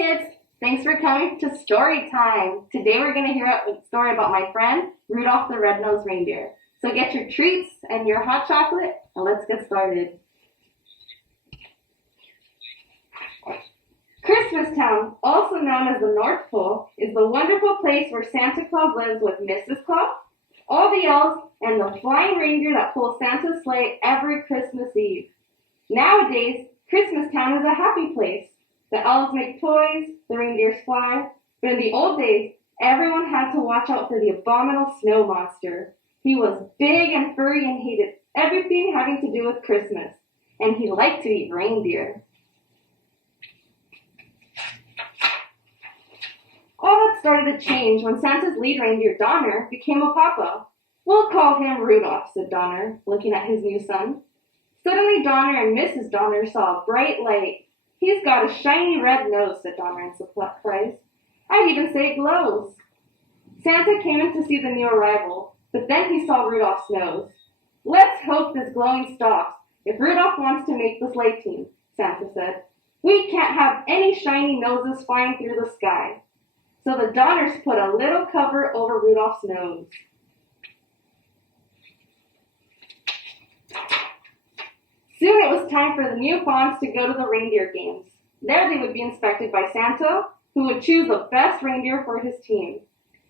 kids! Thanks for coming to story time. Today we're going to hear a story about my friend, Rudolph the Red-Nosed Reindeer. So get your treats and your hot chocolate, and let's get started. Christmastown, also known as the North Pole, is the wonderful place where Santa Claus lives with Mrs. Claus, all the elves, and the flying reindeer that pull Santa's sleigh every Christmas Eve. Nowadays, Christmastown is a happy place. The elves make toys, the reindeers fly, but in the old days, everyone had to watch out for the abominable snow monster. He was big and furry and hated everything having to do with Christmas, and he liked to eat reindeer. All that started to change when Santa's lead reindeer, Donner, became a papa. We'll call him Rudolph, said Donner, looking at his new son. Suddenly, Donner and Mrs. Donner saw a bright light. He's got a shiny red nose, said Donner in surprise. I'd even say it glows. Santa came in to see the new arrival, but then he saw Rudolph's nose. Let's hope this glowing stops if Rudolph wants to make the sleigh team, Santa said. We can't have any shiny noses flying through the sky. So the Donners put a little cover over Rudolph's nose. Soon it was time for the new fawns to go to the reindeer games. There they would be inspected by Santa, who would choose the best reindeer for his team.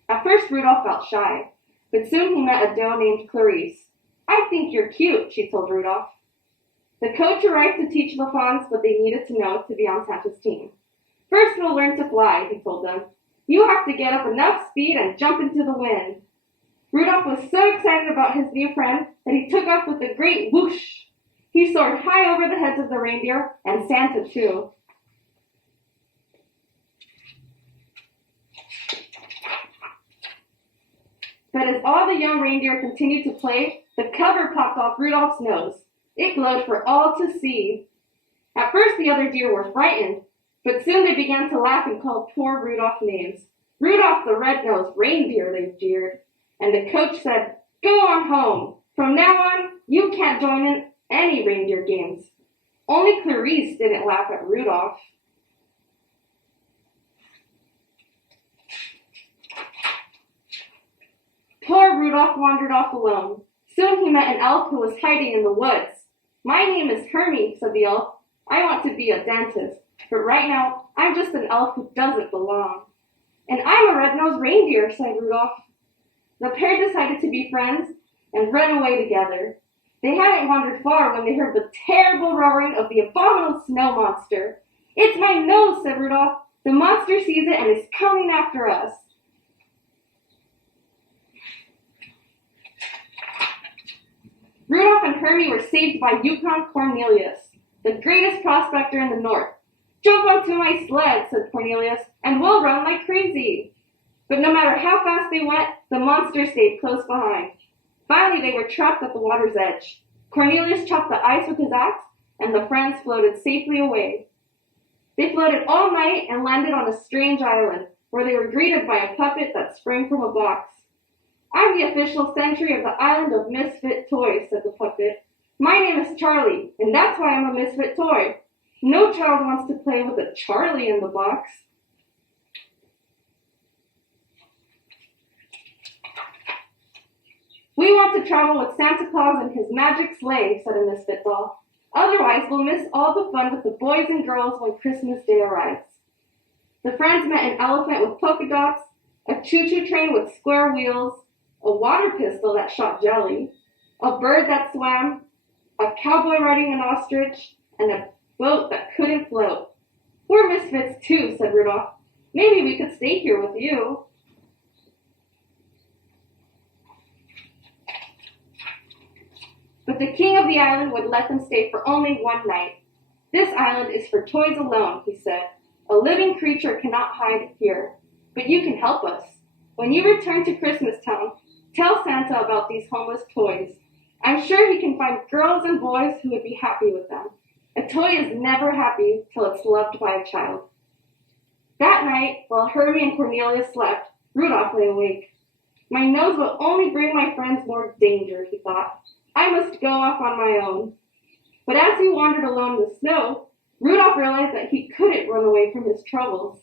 At first, Rudolph felt shy, but soon he met a doe named Clarice. I think you're cute, she told Rudolph. The coach arrived to teach the fawns what they needed to know to be on Santa's team. First, we'll learn to fly, he told them. You have to get up enough speed and jump into the wind. Rudolph was so excited about his new friend that he took off with a great whoosh. He soared high over the heads of the reindeer and Santa too. But as all the young reindeer continued to play, the cover popped off Rudolph's nose. It glowed for all to see. At first the other deer were frightened, but soon they began to laugh and called poor Rudolph names. Rudolph the Red-Nosed Reindeer, they jeered. And the coach said, go on home. From now on, you can't join in any reindeer games. Only Clarice didn't laugh at Rudolph. Poor Rudolph wandered off alone. Soon he met an elf who was hiding in the woods. My name is Hermie, said the elf. I want to be a dentist, but right now I'm just an elf who doesn't belong. And I'm a red-nosed reindeer, said Rudolph. The pair decided to be friends and run away together. They hadn't wandered far when they heard the terrible roaring of the abominable snow monster. It's my nose, said Rudolph. The monster sees it and is coming after us. Rudolph and Hermie were saved by Yukon Cornelius, the greatest prospector in the north. Jump onto my sled, said Cornelius, and we'll run like crazy. But no matter how fast they went, the monster stayed close behind. Finally, they were trapped at the water's edge. Cornelius chopped the ice with his axe, and the friends floated safely away. They floated all night and landed on a strange island, where they were greeted by a puppet that sprang from a box. I'm the official sentry of the island of misfit toys, said the puppet. My name is Charlie, and that's why I'm a misfit toy. No child wants to play with a Charlie in the box. We want to travel with Santa Claus and his magic sleigh, said a misfit doll. Otherwise, we'll miss all the fun with the boys and girls when Christmas Day arrives. The friends met an elephant with polka dots, a choo-choo train with square wheels, a water pistol that shot jelly, a bird that swam, a cowboy riding an ostrich, and a boat that couldn't float. We're misfits too, said Rudolph. Maybe we could stay here with you. But the king of the island would let them stay for only one night. This island is for toys alone, he said. A living creature cannot hide here, but you can help us. When you return to Christmastown, tell Santa about these homeless toys. I'm sure he can find girls and boys who would be happy with them. A toy is never happy till it's loved by a child. That night, while Hermie and Cornelius slept, Rudolph lay awake. My nose will only bring my friends more danger, he thought. I must go off on my own. But as he wandered alone in the snow, Rudolph realized that he couldn't run away from his troubles.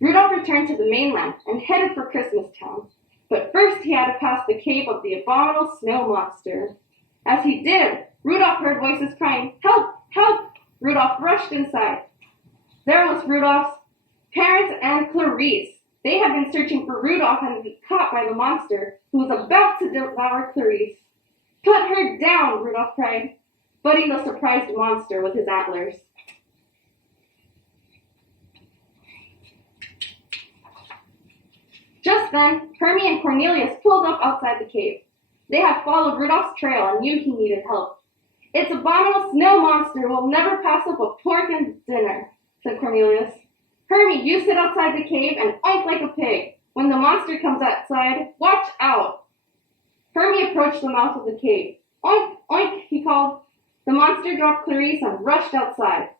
Rudolph returned to the mainland and headed for Christmas Town. But first he had to pass the cave of the abominable snow monster. As he did, Rudolph heard voices crying, "Help! Help!" Rudolph rushed inside. There was Rudolph's parents and Clarice. They had been searching for Rudolph and been caught by the monster, who was about to devour Clarice. "Put her down!" Rudolph cried, butting the surprised monster with his antlers. Just then, Hermie and Cornelius pulled up outside the cave. They had followed Rudolph's trail and knew he needed help. "It's abominable snow monster will never pass up a pork and dinner," said Cornelius. "Hermie, you sit outside the cave and oink like a pig. When the monster comes outside, watch out." Hermie approached the mouth of the cave. "Oink, oink," he called. The monster dropped Clarice and rushed outside.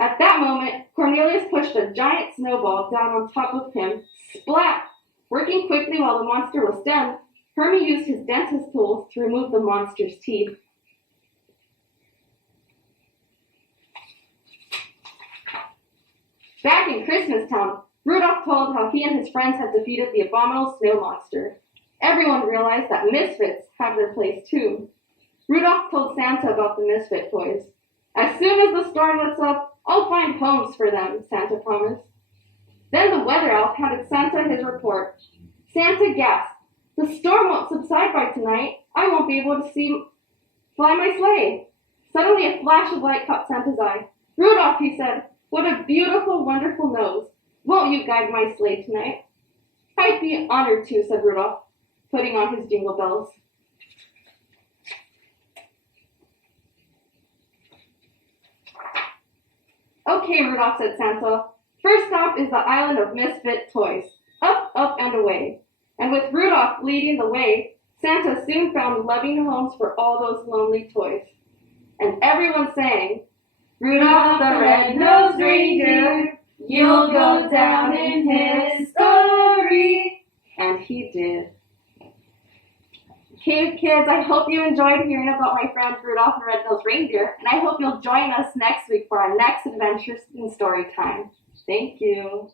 At that moment, Cornelius pushed a giant snowball down on top of him. Splat! Working quickly while the monster was stunned, Hermie used his dentist tools to remove the monster's teeth. Back in Christmas Town, Rudolph told how he and his friends had defeated the abominable snow monster. Everyone realized that misfits have their place too. Rudolph told Santa about the misfit toys. "As soon as the storm lets up, I'll find homes for them," Santa promised. Then the weather elf handed Santa his report. Santa gasped, "The storm won't subside by tonight. I won't be able to fly my sleigh." Suddenly a flash of light caught Santa's eye. "Rudolph," he said, "what a beautiful, wonderful nose. Won't you guide my sleigh tonight?" "I'd be honored to," said Rudolph, putting on his jingle bells. "Okay, Rudolph," said Santa. "First stop is the island of misfit toys. Up, up, and away." And with Rudolph leading the way, Santa soon found loving homes for all those lonely toys. And everyone sang, "Rudolph the Red-Nosed Reindeer, you'll go down in history." And he did. Okay, kids, I hope you enjoyed hearing about my friend Rudolph the Red-Nosed Reindeer, and I hope you'll join us next week for our next adventure in story time. Thank you.